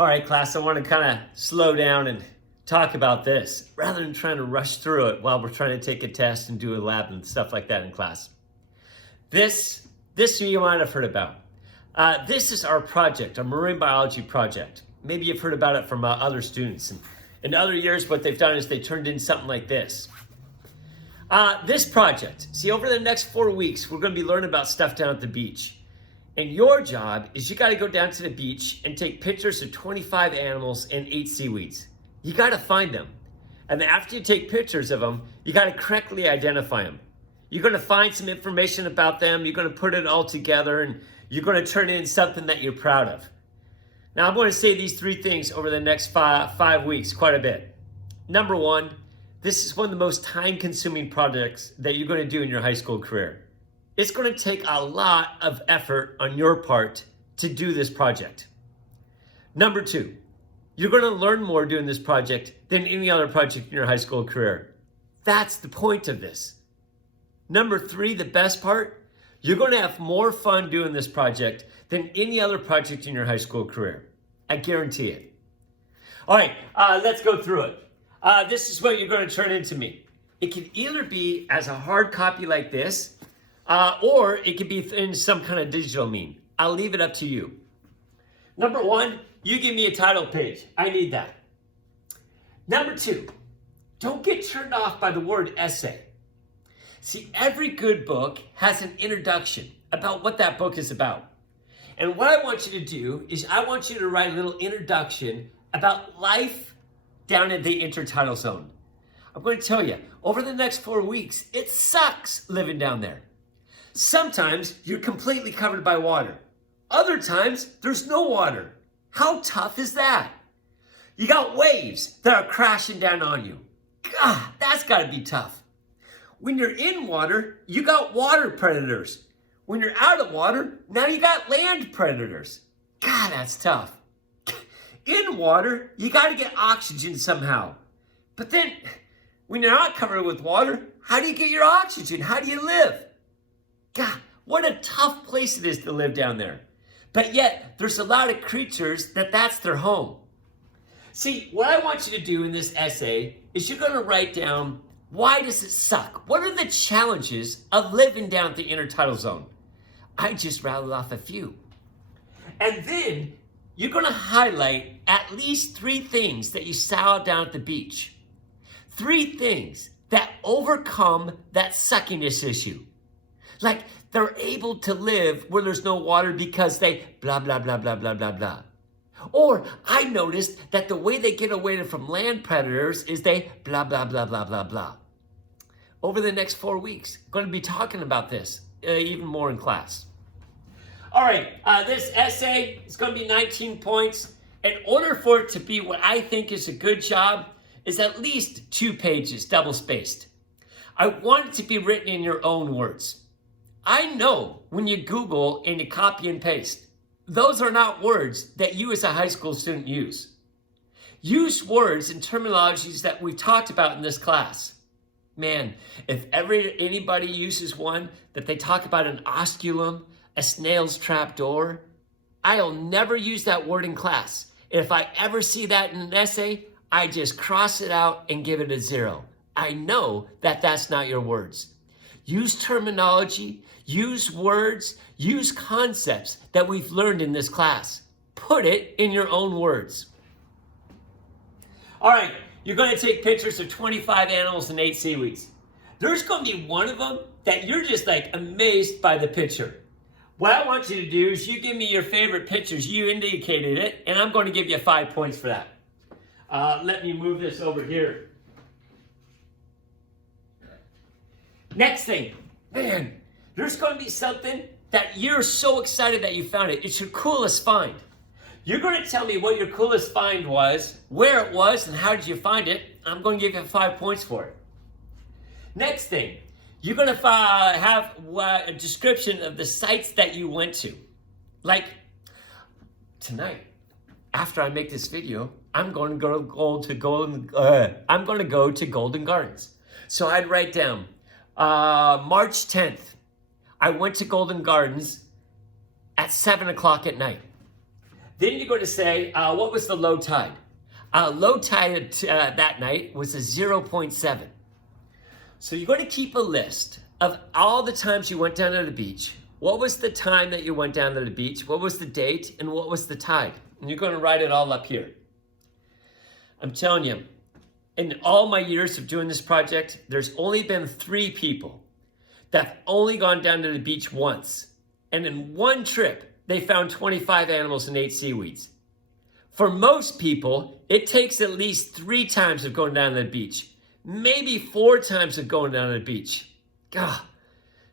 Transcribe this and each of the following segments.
All right, class, I want to kind of slow down and talk about this rather than trying to rush through it while we're trying to take a test and do a lab and stuff like that in class. This you might have heard about. This is our project, our marine biology project. Maybe you've heard about it from other students. And in other years, what they've done is they turned in something like this. This project, see, over the next 4 weeks, we're going to be learning about stuff down at the beach. And your job is you got to go down to the beach and take pictures of 25 animals and 8 seaweeds. You got to find them. And then after you take pictures of them, you got to correctly identify them. You're going to find some information about them. You're going to put it all together and you're going to turn in something that you're proud of. Now, I'm going to say these 3 things over the next five weeks quite a bit. Number 1, this is one of the most time-consuming projects that you're going to do in your high school career. It's going to take a lot of effort on your part to do this project. Number 2, you're going to learn more doing this project than any other project in your high school career. That's the point of this. Number 3, the best part, you're going to have more fun doing this project than any other project in your high school career. I guarantee it. All right, let's go through it. This is what you're going to turn into me. It can either be as a hard copy like this, or it could be in some kind of digital meme. I'll leave it up to you. Number 1, you give me a title page. I need that. Number 2, don't get turned off by the word essay. See, every good book has an introduction about what that book is about. And what I want you to do is I want you to write a little introduction about life down at the Intertidal zone. I'm going to tell you, over the next 4 weeks, it sucks living down there. Sometimes you're completely covered by water. Other times, there's no water. How tough is that? You got waves that are crashing down on you. God, that's got to be tough. When you're in water, you got water predators. When you're out of water, now you got land predators. God, that's tough. In water, you got to get oxygen somehow. But then, when you're not covered with water, how do you get your oxygen? How do you live? God, what a tough place it is to live down there. But yet, there's a lot of creatures that's their home. See, what I want you to do in this essay is you're going to write down, why does it suck? What are the challenges of living down at the Intertidal zone? I just rattled off a few. And then, you're going to highlight at least 3 things that you saw down at the beach. 3 things that overcome that suckiness issue. Like, they're able to live where there's no water because they blah, blah, blah, blah, blah, blah, blah. Or I noticed that the way they get away from land predators is they blah, blah, blah, blah, blah, blah. Over the next 4 weeks, I'm going to be talking about this even more in class. All right, this essay is going to be 19 points. In order for it to be what I think is a good job, is at least 2 pages, double-spaced. I want it to be written in your own words. I know when you Google and you copy and paste, those are not words that you as a high school student use. Use words and terminologies that we've talked about in this class. Man, if ever anybody uses one that they talk about an osculum, a snail's trap door, I'll never use that word in class. If I ever see that in an essay, I just cross it out and give it a 0. I know that that's not your words. Use terminology, use words, use concepts that we've learned in this class. Put it in your own words. All right, you're going to take pictures of 25 animals and 8 seaweeds. There's going to be one of them that you're just like amazed by the picture. What I want you to do is you give me your favorite pictures. You indicated it, and I'm going to give you 5 points for that. Let me move this over here. Next thing, man, there's going to be something that you're so excited that you found it. It's your coolest find. You're going to tell me what your coolest find was, where it was, and how did you find it. I'm going to give you 5 points for it. Next thing, you're going to have a description of the sites that you went to. Like, tonight, after I make this video, I'm going to go to Golden Gardens. So I'd write down, March 10th, I went to Golden Gardens at 7 o'clock at night. Then you're going to say, what was the low tide? Low tide that night was a 0.7. So you're going to keep a list of all the times you went down to the beach. What was the time that you went down to the beach? What was the date? And what was the tide? And you're going to write it all up here. I'm telling you, in all my years of doing this project, there's only been 3 people that have only gone down to the beach once. And in one trip, they found 25 animals and 8 seaweeds. For most people, it takes at least 3 times of going down to the beach. Maybe 4 times of going down to the beach. God.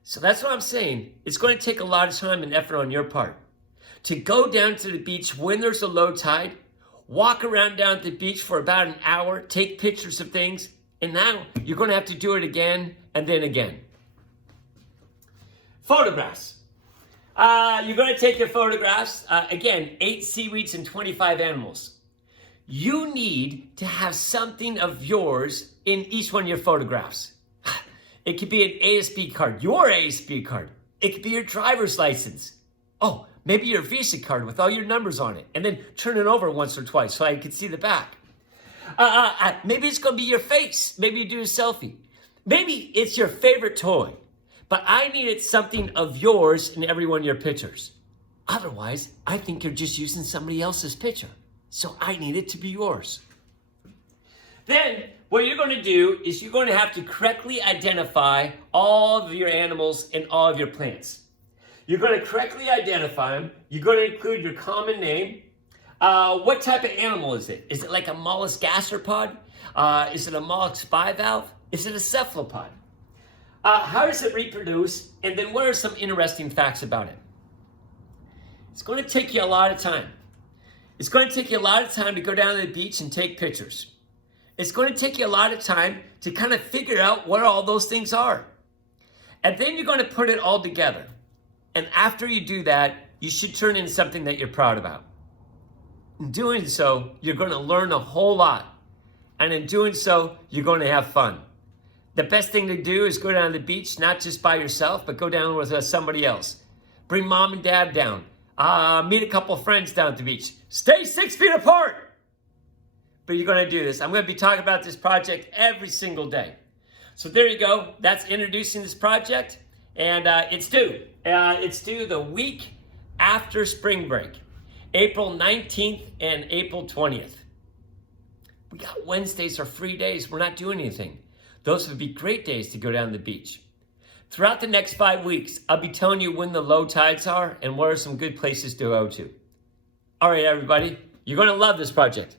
So that's what I'm saying. It's going to take a lot of time and effort on your part. To go down to the beach when there's a low tide, walk around down at the beach for about an hour, take pictures of things, and now you're going to have to do it again and then again. Photographs. You're going to take your photographs. Again, 8 seaweeds and 25 animals. You need to have something of yours in each one of your photographs. It could be an ASB card, your ASB card. It could be your driver's license. Oh, maybe your Visa card with all your numbers on it. And then turn it over once or twice so I can see the back. Maybe it's going to be your face. Maybe you do a selfie. Maybe it's your favorite toy. But I needed something of yours in every one of your pictures. Otherwise, I think you're just using somebody else's picture. So I need it to be yours. Then what you're going to do is you're going to have to correctly identify all of your animals and all of your plants. You're going to correctly identify them. You're going to include your common name. What type of animal is it? Is it like a mollusk gastropod? Is it a mollusk bivalve? Is it a cephalopod? How does it reproduce? And then what are some interesting facts about it? It's going to take you a lot of time. It's going to take you a lot of time to go down to the beach and take pictures. It's going to take you a lot of time to kind of figure out what all those things are. And then you're going to put it all together. And after you do that, you should turn in something that you're proud about. In doing so, you're going to learn a whole lot. And in doing so, you're going to have fun. The best thing to do is go down to the beach, not just by yourself, but go down with somebody else. Bring mom and dad down. Meet a couple friends down at the beach. Stay 6 feet apart. But you're going to do this. I'm going to be talking about this project every single day. So there you go. That's introducing this project. And it's due. It's due the week after spring break. April 19th and April 20th. We got Wednesdays are free days. We're not doing anything. Those would be great days to go down to the beach. Throughout the next 5 weeks, I'll be telling you when the low tides are and what are some good places to go to. All right, everybody. You're going to love this project.